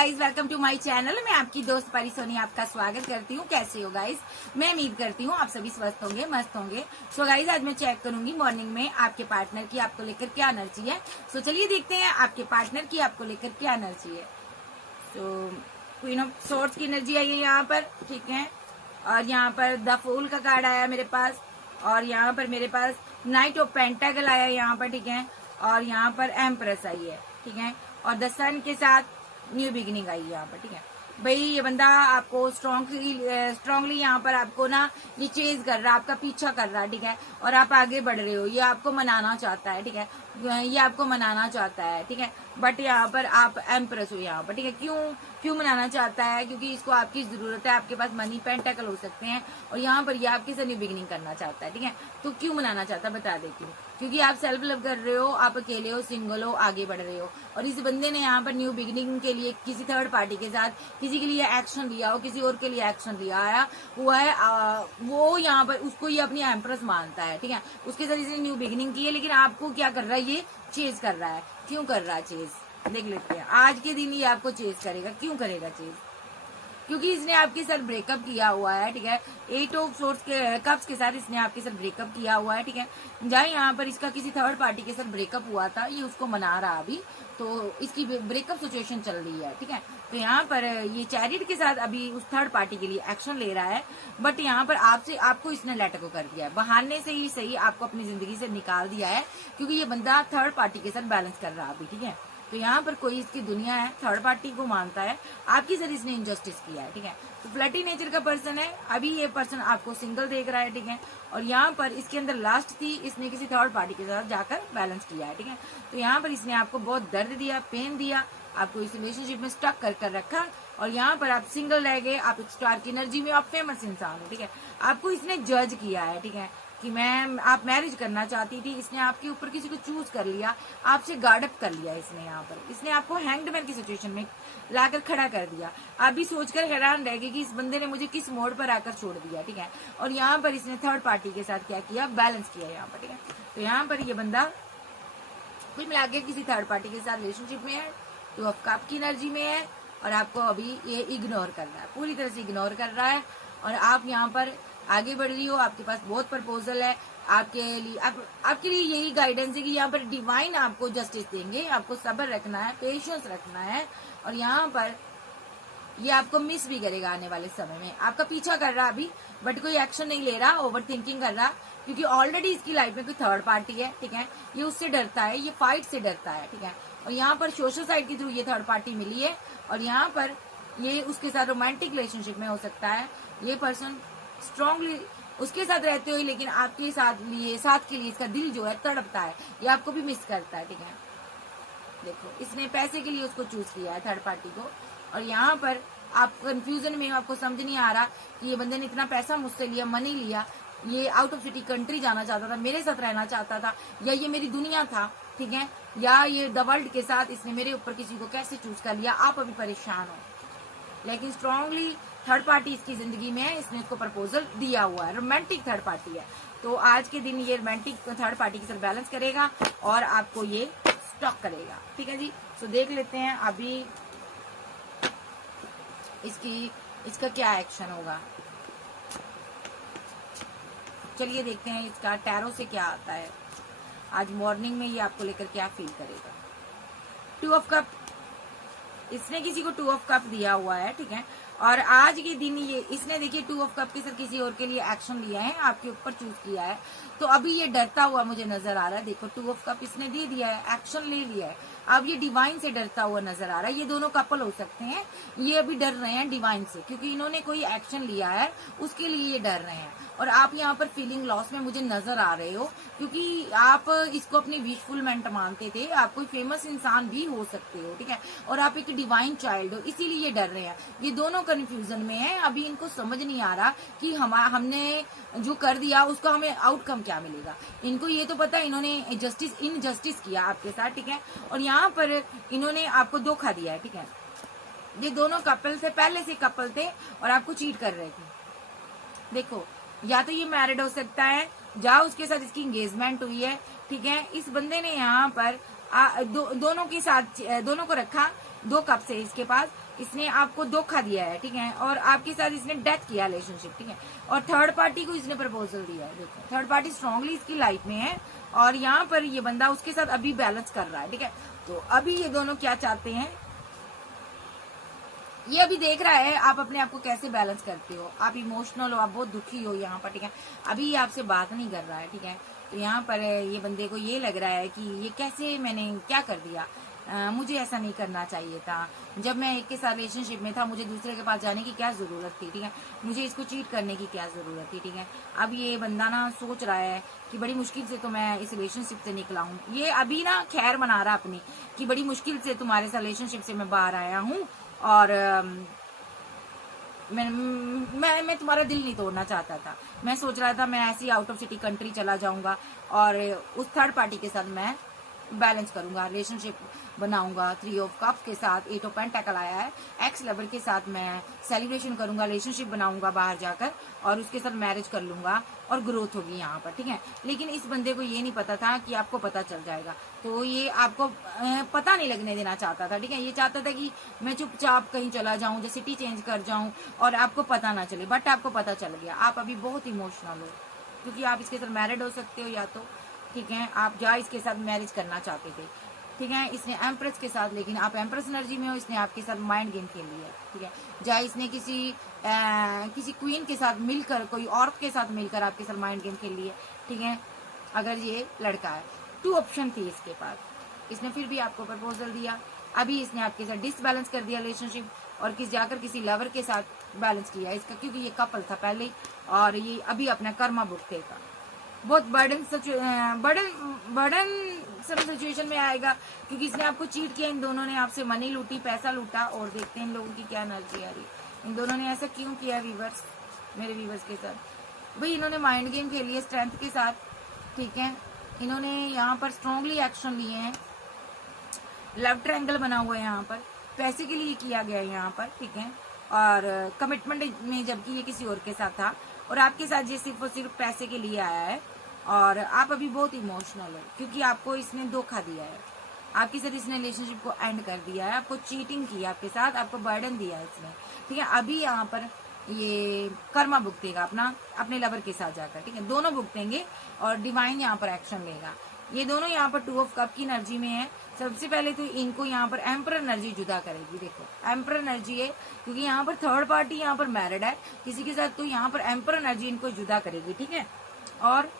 Guys welcome to my channel. मैं आपकी दोस्त परी सोनी आपका स्वागत करती हूँ। कैसे हो गाइज? मैं उम्मीद करती हूँ आप सभी स्वस्थ होंगे, मस्त होंगे। सो गाइज आज मैं चेक करूंगी मॉर्निंग में आपके पार्टनर की आपको लेकर क्या एनर्जी है। सो चलिए देखते हैं आपके पार्टनर की आपको लेकर क्या एनर्जी है। सो क्वीन ऑफ सोर्ड्स की एनर्जी आई है यहाँ पर, ठीक है। और यहाँ पर द फूल का कार्ड आया मेरे पास, और यहाँ पर मेरे पास नाइट ऑफ पेंटाकल आया यहाँ पर, ठीक है। और यहाँ पर एम्प्रेस आई है, ठीक है। और द सन के साथ न्यू बिगिनिंग आई है यहाँ पर, ठीक है। भाई ये बंदा आपको स्ट्रांगली यहाँ पर आपको ना ये चेज कर रहा है, आपका पीछा कर रहा है, ठीक है। और आप आगे बढ़ रहे हो, ये आपको मनाना चाहता है, ठीक है। ये आपको मनाना चाहता है, ठीक है। बट यहाँ पर आप एम्प्रेस हो यहाँ पर, ठीक है। क्यों मनाना चाहता है? क्योंकि इसको आपकी जरूरत है। आपके पास मनी पेंटाकल हो सकते हैं, और यहाँ पर ये आपके साथ न्यू बिगिनिंग करना चाहता है, ठीक है। तो क्यों मनाना चाहता है बता देती हूँ। क्योंकि आप सेल्फ लव कर रहे हो, आप अकेले हो, सिंगल हो, आगे बढ़ रहे हो। और इस बंदे ने यहाँ पर न्यू बिगिनिंग के लिए किसी थर्ड पार्टी के साथ किसी के लिए एक्शन लिया हो, किसी और के लिए एक्शन लिया आया हुआ है। वो यहाँ पर उसको ये अपनी एम्प्रेस मानता है, ठीक है। उसके साथ इसने न्यू बिगिनिंग की है, लेकिन आपको क्या कर रहा है? ये चेज कर रहा है। क्यों कर रहा है चेज? देख लेते हैं। आज के दिन ये आपको चेज करेगा। क्यों करेगा चेज? क्योंकि इसने आपके साथ ब्रेकअप किया हुआ है, ठीक है। 8 ऑफ सोर्ड्स के कप्स के साथ इसने आपके साथ ब्रेकअप किया हुआ है, ठीक है। जहाँ यहाँ पर इसका किसी थर्ड पार्टी के साथ ब्रेकअप हुआ था, ये उसको मना रहा अभी, तो इसकी ब्रेकअप सिचुएशन चल रही है, ठीक है। तो यहाँ पर ये चैरिट के साथ अभी उस थर्ड पार्टी के लिए एक्शन ले रहा है। बट यहाँ पर आपको इसने लेट गो कर दिया है, बहाने से ही सही आपको अपनी जिंदगी से निकाल दिया है, क्योंकि ये बंदा थर्ड पार्टी के साथ बैलेंस कर रहा है अभी, ठीक है। तो यहाँ पर कोई इसकी दुनिया है, थर्ड पार्टी को मानता है, आपकी जरिए इसने इनजस्टिस किया है, ठीक है। तो फ्लर्टी नेचर का पर्सन है। अभी ये पर्सन आपको सिंगल देख रहा है, ठीक है। और यहाँ पर इसके अंदर लास्ट थी, इसने किसी थर्ड पार्टी के साथ जाकर बैलेंस किया है, ठीक है। तो यहाँ पर इसने आपको बहुत दर्द दिया, पेन दिया, आपको इस रिलेशनशिप में स्टक कर रखा। और यहाँ पर आप सिंगल रह गए, आप एक स्टार की एनर्जी में, आप फेमस इंसान हो, ठीक है। आपको इसने जज किया है, ठीक है, कि आप मैरिज करना चाहती थी। इसने आपके ऊपर किसी को चूज कर लिया, आपसे गार्डअप कर लिया इसने। यहाँ पर इसने आपको हैंगड की सिचुएशन में लाकर खड़ा कर दिया। आप भी सोचकर हैरान रह गए कि इस बंदे ने मुझे किस मोड़ पर आकर छोड़ दिया, ठीक है। और यहाँ पर इसने थर्ड पार्टी के साथ क्या किया? बैलेंस किया यहाँ पर, ठीक है। तो यहाँ पर ये बंदा कुल मिला के किसी थर्ड पार्टी के साथ रिलेशनशिप में है, तो आपकी एनर्जी में है, और आपको अभी ये इग्नोर कर रहा है, पूरी तरह से इग्नोर कर रहा है। और आप यहाँ पर आगे बढ़ रही हो, आपके पास बहुत प्रपोजल है आपके लिए। आपके लिए यही गाइडेंस है कि यहाँ पर डिवाइन आपको जस्टिस देंगे। आपको सब्र रखना है, पेशेंस रखना है। और यहाँ पर ये आपको मिस भी करेगा आने वाले समय में। आपका पीछा कर रहा अभी, बट कोई एक्शन नहीं ले रहा, ओवर थिंकिंग कर रहा, क्योंकि ऑलरेडी इसकी लाइफ में कोई थर्ड पार्टी है, ठीक है। ये उससे डरता है, ये फाइट से डरता है, ठीक है। और यहाँ पर सोशल साइड के थ्रू ये थर्ड पार्टी मिली है, और यहाँ पर ये उसके साथ रोमांटिक रिलेशनशिप में हो सकता है। ये पर्सन स्ट्रांगली उसके साथ रहते हुए, लेकिन आपके साथ के लिए इसका दिल जो है तड़पता है, ये आपको भी मिस करता है, ठीक है। देखो इसने पैसे के लिए उसको चूज किया है थर्ड पार्टी को। और यहाँ पर आप कंफ्यूजन में, आपको समझ नहीं आ रहा कि ये बंदे ने इतना पैसा मुझसे लिया, मनी लिया, ये आउट ऑफ सिटी कंट्री जाना चाहता था, मेरे साथ रहना चाहता था, या ये मेरी दुनिया था, ठीक है, या ये द वर्ल्ड के साथ इसने मेरे ऊपर किसी को कैसे चूज कर लिया। आप अभी परेशान हो, लेकिन स्ट्रांगली थर्ड पार्टी इसकी जिंदगी में है, इसने इसको प्रपोजल दिया हुआ है, रोमांटिक थर्ड पार्टी है। तो आज के दिन ये रोमांटिक थर्ड पार्टी के साथ बैलेंस करेगा और आपको ये स्टॉक करेगा, ठीक है जी। तो देख लेते हैं अभी इसका क्या एक्शन होगा। चलिए देखते हैं इसका टैरो से क्या आता है। आज मॉर्निंग में ये आपको लेकर क्या फील करेगा। 2 ऑफ कप, इसने किसी को 2 ऑफ कप दिया हुआ है, ठीक है। और आज के दिन ये इसने देखिए 2 ऑफ कप के साथ किसी और के लिए एक्शन लिया है, आपके ऊपर चूज किया है। तो अभी ये डरता हुआ मुझे नजर आ रहा है। देखो 2 ऑफ कप इसने दे दिया है, एक्शन ले लिया है, अब ये डिवाइन से डरता हुआ नजर आ रहा है। ये दोनों कपल हो सकते हैं, ये अभी डर रहे हैं डिवाइन से, क्योंकि इन्होंने कोई एक्शन लिया है, उसके लिए ये डर रहे हैं। और आप यहाँ पर फीलिंग लॉस में मुझे नजर आ रहे हो, क्योंकि आप इसको अपनी विशफुलमेंट मानते थे। आप कोई फेमस इंसान भी हो सकते हो, ठीक है, और आप एक डिवाइन चाइल्ड हो, इसीलिए ये डर रहे हैं। ये दोनों कंफ्यूजन में है, अभी इनको समझ नहीं आ रहा कि हमने जो कर दिया उसका हमें आउटकम क्या मिलेगा। इनको ये तो पता है इन्होंने इनजस्टिस किया आपके साथ, ठीक है। और यहाँ पर इन्होंने आपको धोखा दिया है, ठीक है। ये दोनों कपल थे, पहले से कपल थे, और आपको चीट कर रहे थे। देखो या तो ये मैरिड हो सकता है, जहाँ उसके साथ इसकी एंगेजमेंट हुई है, ठीक है। इस बंदे ने यहाँ पर दोनों के साथ दोनों को रखा 2 कप से इसके पास, इसने आपको धोखा दिया है, ठीक है, और आपके साथ इसने डेथ किया रिलेशनशिप, ठीक है, और थर्ड पार्टी को इसने प्रपोजल दिया है। देखो थर्ड पार्टी स्ट्रांगली इसकी लाइफ में है और यहाँ पर ये बंदा उसके साथ अभी बैलेंस कर रहा है, ठीक है। तो अभी ये दोनों क्या चाहते हैं, ये अभी देख रहा है आप अपने आप को कैसे बैलेंस करते हो। आप इमोशनल हो, आप बहुत दुखी हो यहाँ पर, ठीक है, अभी ये आपसे बात नहीं कर रहा है, ठीक है। तो यहाँ पर ये बंदे को ये लग रहा है कि ये कैसे मैंने क्या कर दिया, मुझे ऐसा नहीं करना चाहिए था। जब मैं एक के साथ रिलेशनशिप में था मुझे दूसरे के पास जाने की क्या जरूरत थी, ठीक है, मुझे इसको चीट करने की क्या जरूरत थी, ठीक है। अब ये बंदा ना सोच रहा है कि बड़ी मुश्किल से तो मैं इस रिलेशनशिप से निकला हूँ। ये अभी ना खैर मना रहा अपनी कि बड़ी मुश्किल से तुम्हारे साथ रिलेशनशिप से मैं बाहर आया हूँ और मैं तुम्हारा दिल नहीं तोड़ना चाहता था। मैं सोच रहा था मैं ऐसी आउट ऑफ सिटी कंट्री चला जाऊंगा और उस थर्ड पार्टी के साथ मैं बैलेंस करूंगा, रिलेशनशिप बनाऊंगा। 3 ऑफ कप्स के साथ 8 ऑफ पेंटाकल आया है, एक्स लवर के साथ मैं सेलिब्रेशन करूंगा, रिलेशनशिप बनाऊंगा बाहर जाकर और उसके साथ मैरिज कर लूंगा और ग्रोथ होगी यहाँ पर, ठीक है। लेकिन इस बंदे को ये नहीं पता था कि आपको पता चल जाएगा, तो ये आपको पता नहीं लगने देना चाहता था, ठीक है। ये चाहता था कि मैं चुपचाप कहीं चला जाऊं, जो सिटी चेंज कर जाऊं और आपको पता ना चले, बट आपको पता चल गया। आप अभी बहुत इमोशनल हो क्योंकि आप इसके साथ मैरिड हो सकते हो या तो, ठीक है, आप जा इसके साथ मैरिज करना चाहते थे, ठीक है। इसने एम्प्रेस के साथ, लेकिन आप एम्प्रेस एनर्जी में हो, इसने आपके साथ माइंड गेम खेल लिया, ठीक है। जा इसने किसी क्वीन के साथ मिलकर, कोई औरत के साथ मिलकर आपके साथ माइंड गेम खेल लिया, ठीक है। अगर ये लड़का है, 2 ऑप्शन थी इसके पास, इसने फिर भी आपको प्रपोजल दिया। अभी इसने आपके साथ डिसबैलेंस कर दिया रिलेशनशिप और जाकर किसी लवर के साथ बैलेंस किया इसका, क्योंकि ये कपल था पहले ही और ये अभी अपना कर्मा भुगतेगा। बहुत बर्डन सिचुएशन में आएगा क्योंकि इसने आपको चीट किया, इन दोनों ने आपसे मनी लूटी, पैसा लूटा। और देखते हैं इन लोगों की क्या एनर्जी आ रही है। इन दोनों ने ऐसा क्यों किया वीवर्स, मेरे वीवर्स के साथ भाई, इन्होंने माइंड गेम खेली है स्ट्रेंथ के साथ, ठीक है। इन्होंने यहाँ पर स्ट्रांगली एक्शन लिए हैं, लव ट्रायंगल बना हुआ है यहाँ पर, पैसे के लिए किया गया है यहाँ पर, ठीक है। और कमिटमेंट में जबकि ये किसी और के साथ था और आपके साथ ये सिर्फ और सिर्फ पैसे के लिए आया है। और आप अभी बहुत इमोशनल हो क्योंकि आपको इसने धोखा दिया है, आपके साथ इसने रिलेशनशिप को एंड कर दिया है, आपको चीटिंग किया आपके साथ, आपको बर्डन दिया है इसने, ठीक है। अभी यहाँ पर ये कर्मा भुगतेगा अपने लवर के साथ जाकर, ठीक है। दोनों भुगतेंगे और डिवाइन यहाँ पर एक्शन लेगा। ये दोनों यहाँ पर 2 ऑफ कप की एनर्जी में है। सबसे पहले तो इनको यहाँ पर एम्पर एनर्जी जुदा करेगी। देखो एम्पर एनर्जी है क्योंकि यहाँ पर थर्ड पार्टी यहाँ पर मैरिड है किसी के साथ, तो यहाँ पर एम्पर एनर्जी इनको जुदा करेगी, ठीक है। और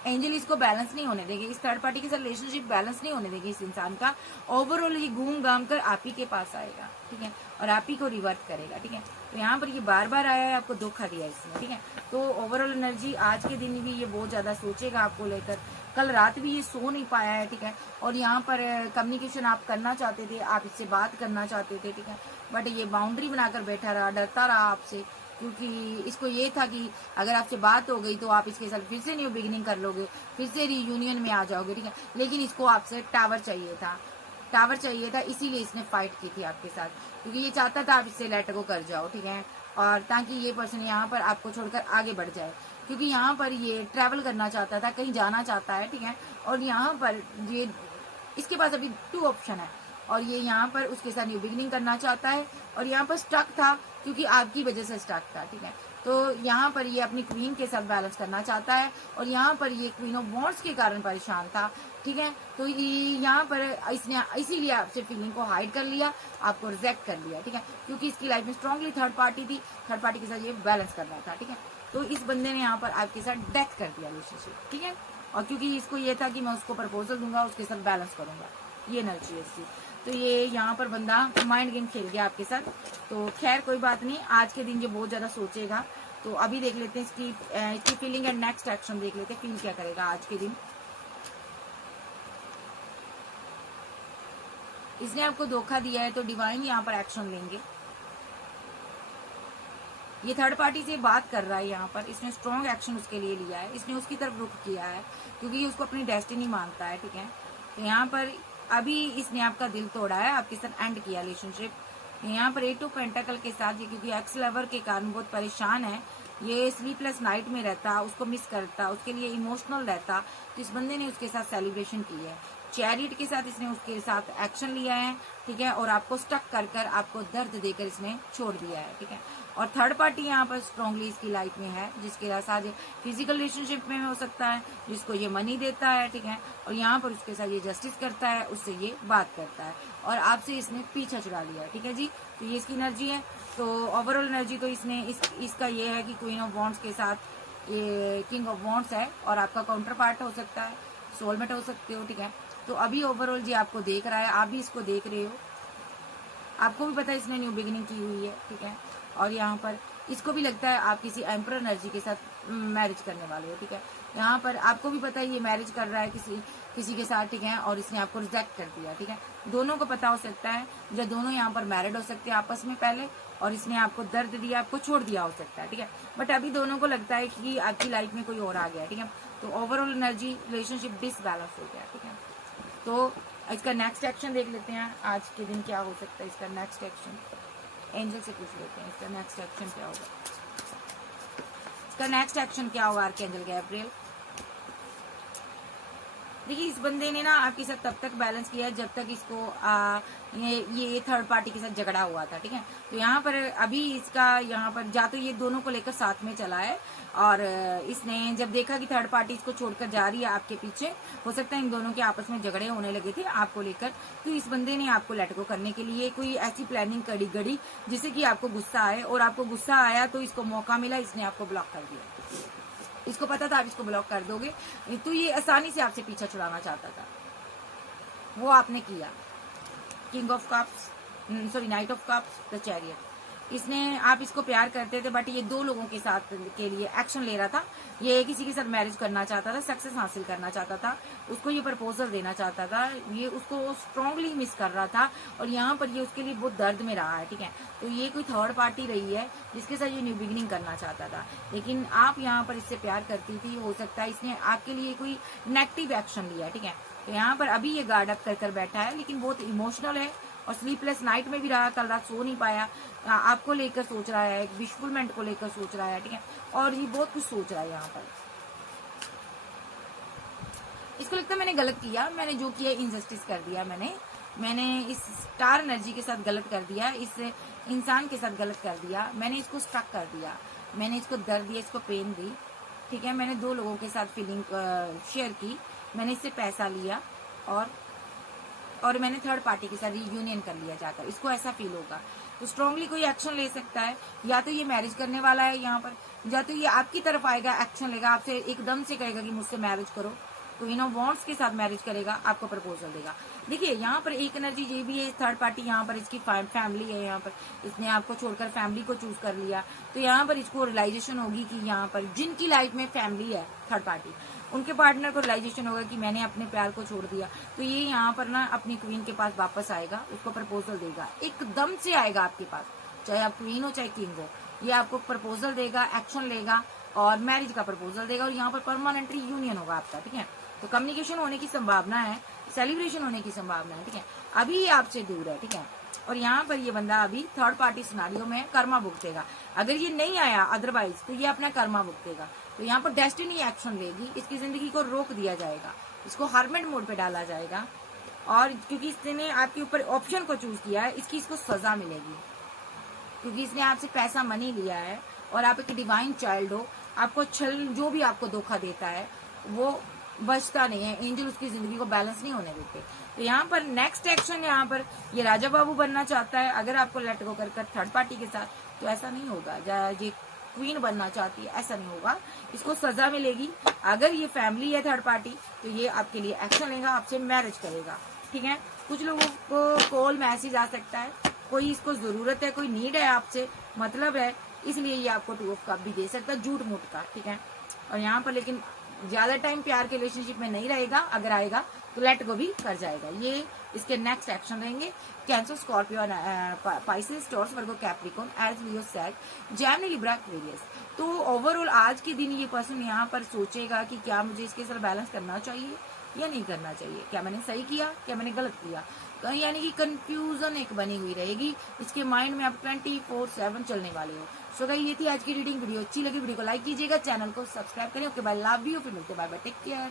एंजल इसको बैलेंस नहीं होने देगी, इस थर्ड पार्टी के साथ रिलेशनशिप बैलेंस नहीं होने देगी इस इंसान का। ओवरऑल ये घूम घाम कर आप ही के पास आएगा, ठीक है, और आप ही को रिवर्ट करेगा, ठीक है। तो यहाँ पर ये बार बार आया है, आपको धोखा दिया इसने, ठीक है। तो ओवरऑल एनर्जी आज के दिन भी ये बहुत ज्यादा सोचेगा आपको लेकर। कल रात भी ये सो नहीं पाया है, ठीक है। और यहाँ पर कम्युनिकेशन आप करना चाहते थे, आप इससे बात करना चाहते थे, ठीक है, बट ये बाउंड्री बनाकर बैठा रहा, डरता रहा आपसे, क्योंकि इसको ये था कि अगर आपसे बात हो गई तो आप इसके साथ फिर से न्यू बिगिनिंग कर लोगे, फिर से रीयूनियन में आ जाओगे, ठीक है। लेकिन इसको आपसे टावर चाहिए था, इसीलिए इसने फाइट की थी आपके साथ, क्योंकि ये चाहता था आप इससे लेट गो कर जाओ, ठीक है, और ताकि ये पर्सन यहाँ पर आपको छोड़कर आगे बढ़ जाए, क्योंकि यहाँ पर ये ट्रैवल करना चाहता था, कहीं जाना चाहता है, ठीक है। और यहाँ पर ये इसके पास अभी 2 ऑप्शन है और ये यहाँ पर उसके साथ न्यू बिगिनिंग करना चाहता है और यहाँ पर स्टक था क्योंकि आपकी वजह से स्टक था, ठीक है। तो यहाँ पर ये अपनी क्वीन के साथ बैलेंस करना चाहता है और यहाँ पर ये क्वीन ऑफ वॉन्ड्स के कारण परेशान था, ठीक है। तो यहाँ पर इसने इसीलिए आपसे फीलिंग को हाइड कर लिया, आपको रिजेक्ट कर लिया, ठीक है, क्योंकि इसकी लाइफ में स्ट्रांगली थर्ड पार्टी थी, थर्ड पार्टी के साथ ये बैलेंस करना था, ठीक है। तो इस बंदे ने यहाँ पर आपके साथ डेथ कर दिया रिलेशनशिप, ठीक है। और क्योंकि इसको ये था कि मैं उसको प्रपोजल दूंगा, उसके साथ बैलेंस करूंगा, ये एनर्जी है इसकी। तो ये यहाँ पर बंदा माइंड गेम खेल गया आपके साथ। तो खैर कोई बात नहीं, आज के दिन ये बहुत ज्यादा सोचेगा। तो अभी देख लेते हैं इसकी फीलिंग एंड नेक्स्ट एक्शन देख लेते हैं, फील क्या करेगा आज के दिन। इसने आपको धोखा दिया है तो डिवाइन यहाँ पर एक्शन लेंगे। ये थर्ड पार्टी से बात कर रहा है, यहाँ पर इसने स्ट्रॉन्ग एक्शन उसके लिए लिया है, इसने उसकी तरफ रुख किया है क्योंकि ये उसको अपनी डेस्टिनी मानता है, ठीक है। तो यहाँ पर अभी इसने आपका दिल तोड़ा है, आपके साथ एंड किया रिलेशनशिप। यहाँ पर 8 ऑफ पेंटाकल के साथ ये क्योंकि एक्स लवर के कारण बहुत परेशान है, ये स्लीपलेस नाइट में रहता, उसको मिस करता, उसके लिए इमोशनल रहता, तो इस बंदे ने उसके साथ सेलिब्रेशन की है। चैरियट के साथ इसने उसके साथ एक्शन लिया है, ठीक है, और आपको स्टक कर कर आपको दर्द देकर इसने छोड़ दिया है, ठीक है। और थर्ड पार्टी यहाँ पर स्ट्रांगली इसकी लाइफ में है, जिसके साथ फिजिकल रिलेशनशिप में हो सकता है, जिसको ये मनी देता है, ठीक है, और यहाँ पर उसके साथ ये जस्टिस करता है, उससे ये बात करता है, और आपसे इसने पीछा छुड़ा लिया है, ठीक है जी। तो ये इसकी एनर्जी है। तो ओवरऑल एनर्जी तो इसने इसका ये है कि क्वीन ऑफ वॉन्ड्स के साथ ये किंग ऑफ वॉन्ड्स है, और आपका काउंटर पार्ट हो सकता है, सोलमेट हो सकते हो, ठीक है। तो अभी ओवरऑल जी आपको देख रहा है, आप भी इसको देख रहे हो, आपको भी पता है इसने न्यू बिगिनिंग की हुई है, ठीक है। और यहाँ पर इसको भी लगता है आप किसी एम्परर एनर्जी के साथ मैरिज करने वाले हो, ठीक है। यहाँ पर आपको भी पता है ये मैरिज कर रहा है किसी के साथ, ठीक है, और इसने आपको रिजेक्ट कर दिया, ठीक है। दोनों को पता हो सकता है, जब दोनों यहाँ पर मैरिड हो सकते हैं आपस में पहले, और इसने आपको दर्द दिया, आपको छोड़ दिया हो सकता है, ठीक है। बट अभी दोनों को लगता है कि आपकी लाइफ में कोई और आ गया, ठीक है। तो ओवरऑल एनर्जी रिलेशनशिप डिसबैलेंस हो गया, ठीक है। तो इसका नेक्स्ट एक्शन देख लेते हैं, आज के दिन क्या हो सकता है इसका नेक्स्ट एक्शन। एंजल से पूछ लेते हैं इसका नेक्स्ट एक्शन क्या होगा। इसका नेक्स्ट एक्शन क्या होगा आर्कएंजल गैब्रिएल। देखिए, इस बंदे ने ना आपके साथ तब तक बैलेंस किया जब तक इसको ये थर्ड पार्टी के साथ झगड़ा हुआ था, ठीक है। तो यहाँ पर अभी इसका यहाँ पर जा तो ये दोनों को लेकर साथ में चला है, और इसने जब देखा कि थर्ड पार्टी इसको छोड़कर जा रही है आपके पीछे, हो सकता है इन दोनों के आपस में झगड़े होने लगे थे आपको लेकर, तो इस बंदे ने आपको लेट गो करने के लिए कोई ऐसी प्लानिंग गढ़ी जिससे कि आपको गुस्सा आए, और आपको गुस्सा आया तो इसको मौका मिला, इसने आपको ब्लॉक कर दिया। इसको पता था आप इसको ब्लॉक कर दोगे, तो ये आसानी से आपसे पीछा छुड़ाना चाहता था, वो आपने किया। King of cups, sorry night of cups, the chariot. इसने आप इसको प्यार करते थे, बट ये दो लोगों के साथ के लिए एक्शन ले रहा था। ये किसी के साथ मैरिज करना चाहता था, सक्सेस हासिल करना चाहता था, उसको ये प्रपोजल देना चाहता था, ये उसको स्ट्रांगली मिस कर रहा था, और यहाँ पर ये उसके लिए बहुत दर्द में रहा है, ठीक है। तो ये कोई थर्ड पार्टी रही है जिसके साथ ये न्यू बिगिनिंग करना चाहता था, लेकिन आप यहाँ पर इससे प्यार करती थी, हो सकता है इसने आपके लिए कोई नेगेटिव एक्शन लिया, ठीक है। तो यहाँ पर अभी ये गार्ड अप कर बैठा है, लेकिन बहुत इमोशनल है, और स्लीपलेस नाइट में भी रहा, कल रात सो नहीं पाया, आपको लेकर सोच रहा है, विशफुलमेंट को लेकर सोच रहा है, ठीक है, और ये बहुत कुछ सोच रहा है यहाँ पर। इसको लगता है मैंने गलत किया, मैंने जो किया इनजस्टिस कर दिया, मैंने इस स्टार एनर्जी के साथ गलत कर दिया, इस इंसान के साथ गलत कर दिया, मैंने इसको स्टक कर दिया, मैंने इसको दर्द दिया, इसको पेन दी, ठीक है। मैंने दो लोगों के साथ फीलिंग शेयर की, मैंने इससे पैसा लिया, और मैंने थर्ड पार्टी के साथ यूनियन कर लिया जाकर, इसको ऐसा फील होगा। तो स्ट्रांगली कोई एक्शन ले सकता है, या तो ये मैरिज करने वाला है यहाँ पर, या तो ये आपकी तरफ आएगा, एक्शन लेगा, आपसे एकदम से कहेगा कि मुझसे मैरिज करो, तो वॉन्ट्स के साथ मैरिज करेगा, आपको प्रपोजल देगा। देखिए, यहाँ पर एक एनर्जी ये भी है, थर्ड पार्टी यहाँ पर इसकी फैमिली है, यहाँ पर इसने आपको छोड़कर फैमिली को चूज कर लिया, तो यहाँ पर इसको रियलाइजेशन होगी कि यहाँ पर जिनकी लाइफ में फैमिली है थर्ड पार्टी, उनके पार्टनर को रियलाइजेशन होगा कि मैंने अपने प्यार को छोड़ दिया, तो ये यहाँ पर ना अपनी क्वीन के पास वापस आएगा, उसको प्रपोजल देगा, एकदम से आएगा आपके पास, चाहे आप क्वीन हो चाहे किंग हो, ये आपको प्रपोजल देगा, एक्शन लेगा, और मैरिज का प्रपोजल देगा, और यहाँ पर परमानेंटली यूनियन होगा आपका, ठीक है। तो कम्युनिकेशन होने की संभावना है, सेलिब्रेशन होने की संभावना है, ठीक है। अभी ये आपसे दूर है, ठीक है, और यहाँ पर ये बंदा अभी थर्ड पार्टी सिनारियो में कर्मा भुगतेगा। अगर ये नहीं आया अदरवाइज, तो ये अपना कर्मा भुगतेगा। तो यहाँ पर डेस्टिनी एक्शन लेगी, इसकी जिंदगी को रोक दिया जाएगा, इसको हरमेट मोड पे डाला जाएगा, और क्योंकि इसने आपके ऊपर ऑप्शन को चूज किया है, इसको सजा मिलेगी, क्योंकि इसने आपसे पैसा मनी लिया है, और आप एक डिवाइन चाइल्ड हो, आपको छल जो भी आपको धोखा देता है वो बचता नहीं है, एंजल उसकी जिंदगी को बैलेंस नहीं होने देते। तो यहाँ पर नेक्स्ट एक्शन, यहाँ पर ये राजा बाबू बनना चाहता है, अगर आपको लेट गो कर थर्ड पार्टी के साथ, तो ऐसा नहीं होगा। ये क्वीन बनना चाहती है, ऐसा नहीं होगा, इसको सजा मिलेगी। अगर ये फैमिली है थर्ड पार्टी, तो ये आपके लिए एक्शन लेगा, आपसे मैरिज करेगा, ठीक है। कुछ लोगों को कॉल मैसेज आ सकता है, कोई इसको जरूरत है, कोई नीड है आपसे, मतलब है, इसलिए ये आपको 2 ऑफ कप भी दे सकता है, झूठ मूठ का, ठीक है। और यहाँ पर लेकिन ज्यादा टाइम प्यार के रिलेशनशिप में नहीं रहेगा, अगर आएगा तो लेट गो भी कर जाएगा। ये इसके नेक्स्ट एक्शन रहेंगे। कैंसर, स्कॉर्पियो, पाइसेस, टॉरस, वर्गो, कैप्रिकॉर्न, एज लियो, सैग, जेमिनी, लिब्रा, एक्वेरियस। तो ओवरऑल आज के दिन ये पर्सन यहाँ पर सोचेगा कि क्या मुझे इसके साथ बैलेंस करना चाहिए या नहीं करना चाहिए, क्या मैंने सही किया, क्या मैंने गलत किया, यानी कि कंफ्यूजन एक बनी हुई रहेगी इसके माइंड में। आप 24/7 चलने वाले हो। सो गाइस, ये थी आज की रीडिंग। वीडियो अच्छी लगी, वीडियो को लाइक कीजिएगा, चैनल को सब्सक्राइब करें। ओके बाय, लव यू, फिर मिलते हैं, बाय बाय, टेक केयर।